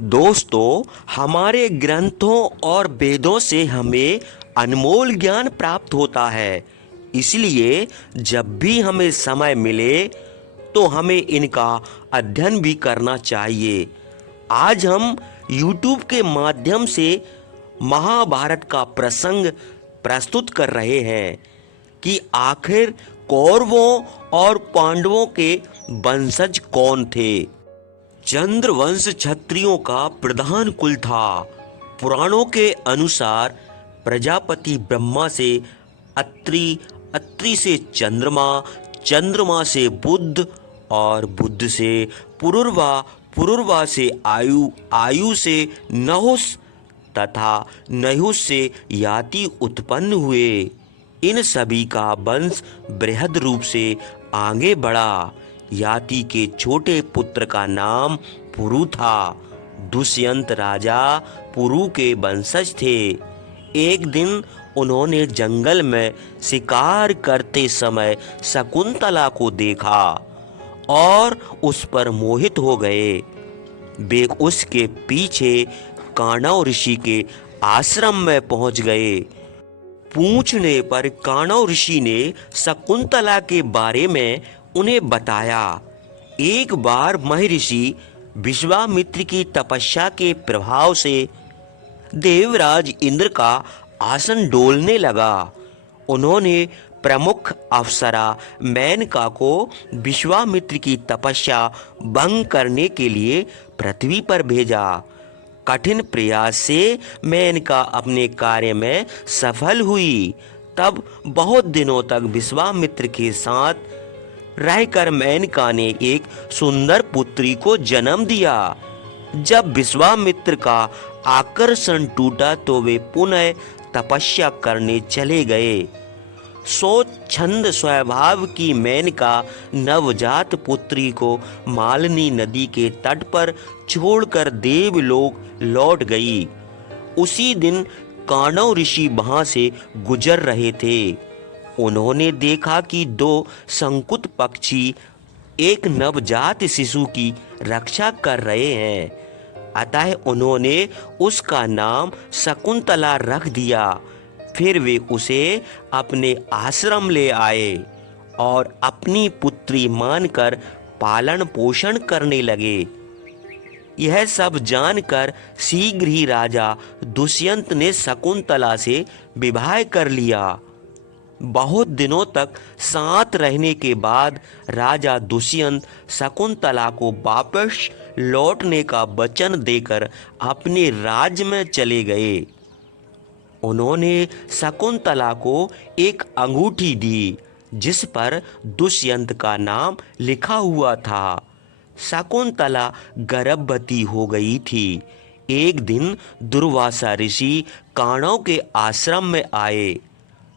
दोस्तों, हमारे ग्रंथों और वेदों से हमें अनमोल ज्ञान प्राप्त होता है। इसलिए जब भी हमें समय मिले तो हमें इनका अध्ययन भी करना चाहिए। आज हम YouTube के माध्यम से महाभारत का प्रसंग प्रस्तुत कर रहे हैं कि आखिर कौरवों और पांडवों के वंशज कौन थे। चंद्रवंश क्षत्रियों का प्रधान कुल था। पुराणों के अनुसार प्रजापति ब्रह्मा से अत्रि, अत्रि से चंद्रमा, चंद्रमा से बुध और बुध से पुरुरवा, पुरुरवा से आयु, आयु से नहुस तथा नहुस से याति उत्पन्न हुए। इन सभी का वंश बृहद रूप से आगे बढ़ा। याति के छोटे पुत्र का नाम पुरु था। दुष्यंत राजा पुरु के वंशज थे। एक दिन उन्होंने जंगल में शिकार करते समय शकुंतला को देखा और उस पर मोहित हो गए। वे उसके पीछे काणव ऋषि के आश्रम में पहुंच गए। पूछने पर काणव ऋषि ने शकुंतला के बारे में उन्हें बताया। एक बार महर्षि विश्वामित्र की तपस्या के प्रभाव से देवराज इंद्र का आसन डोलने लगा। उन्होंने प्रमुख अप्सरा मेनका को विश्वामित्र की तपस्या भंग करने के लिए पृथ्वी पर भेजा। कठिन प्रयास से मेनका अपने कार्य में सफल हुई। तब बहुत दिनों तक विश्वामित्र के साथ रहकर मेनका ने एक सुंदर पुत्री को जन्म दिया। जब विश्वामित्र का आकर्षण टूटा तो वे पुनः तपस्या करने चले गए। स्वच्छंद स्वभाव की मेनका नवजात पुत्री को मालिनी नदी के तट पर छोड़कर देवलोक लौट गई। उसी दिन काणव ऋषि वहां से गुजर रहे थे। उन्होंने देखा कि दो शंकुत पक्षी एक नवजात शिशु की रक्षा कर रहे हैं। अतः उन्होंने उसका नाम शकुंतला रख दिया। फिर वे उसे अपने आश्रम ले आए और अपनी पुत्री मानकर पालन पोषण करने लगे। यह सब जानकर शीघ्र ही राजा दुष्यंत ने शकुंतला से विवाह कर लिया। बहुत दिनों तक साथ रहने के बाद राजा दुष्यंत शकुंतला को वापस लौटने का वचन देकर अपने राज्य में चले गए। उन्होंने शकुंतला को एक अंगूठी दी जिस पर दुष्यंत का नाम लिखा हुआ था। शकुंतला गर्भवती हो गई थी। एक दिन दुर्वासा ऋषि काणव के आश्रम में आए।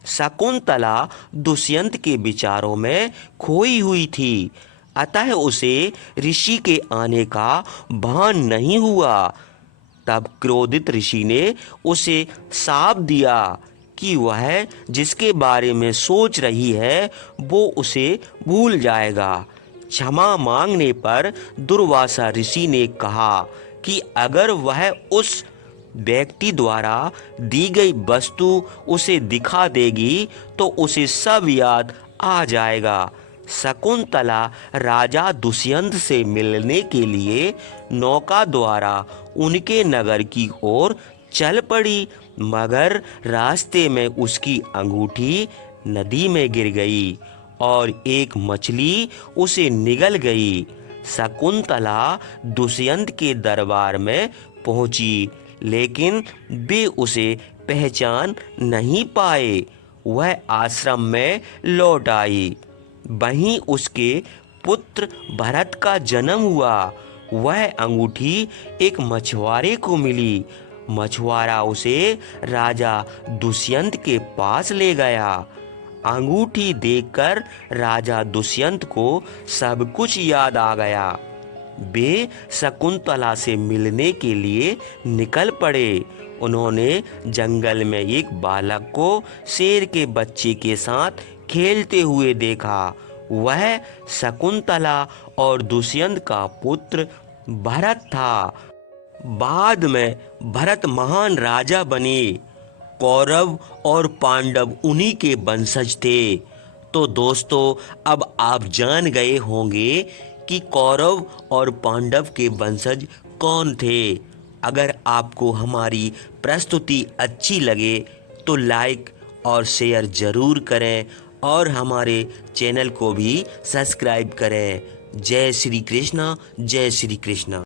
शकुंतला दुष्यंत के विचारों में खोई हुई थी, अतः उसे ऋषि के आने का भान नहीं हुआ। तब क्रोधित ऋषि ने उसे शाप दिया कि वह जिसके बारे में सोच रही है वो उसे भूल जाएगा। क्षमा मांगने पर दुर्वासा ऋषि ने कहा कि अगर वह उस व्यक्ति द्वारा दी गई वस्तु उसे दिखा देगी तो उसे सब याद आ जाएगा। शकुंतला राजा दुष्यंत से मिलने के लिए नौका द्वारा उनके नगर की ओर चल पड़ी, मगर रास्ते में उसकी अंगूठी नदी में गिर गई और एक मछली उसे निगल गई। शकुंतला दुष्यंत के दरबार में पहुंची, लेकिन वे उसे पहचान नहीं पाए। वह आश्रम में लौट आई। वहीं उसके पुत्र भरत का जन्म हुआ। वह अंगूठी एक मछुआरे को मिली। मछुआरा उसे राजा दुष्यंत के पास ले गया। अंगूठी देखकर राजा दुष्यंत को सब कुछ याद आ गया। वे शकुंतला से मिलने के लिए निकल पड़े। उन्होंने जंगल में एक बालक को शेर के बच्चे के साथ खेलते हुए देखा। वह शकुंतला और दुष्यंत का पुत्र भरत था। बाद में भरत महान राजा बने। कौरव और पांडव उन्हीं के वंशज थे। तो दोस्तों, अब आप जान गए होंगे कि कौरव और पांडव के वंशज कौन थे। अगर आपको हमारी प्रस्तुति अच्छी लगे तो लाइक और शेयर ज़रूर करें और हमारे चैनल को भी सब्सक्राइब करें। जय श्री कृष्णा, जय श्री कृष्णा।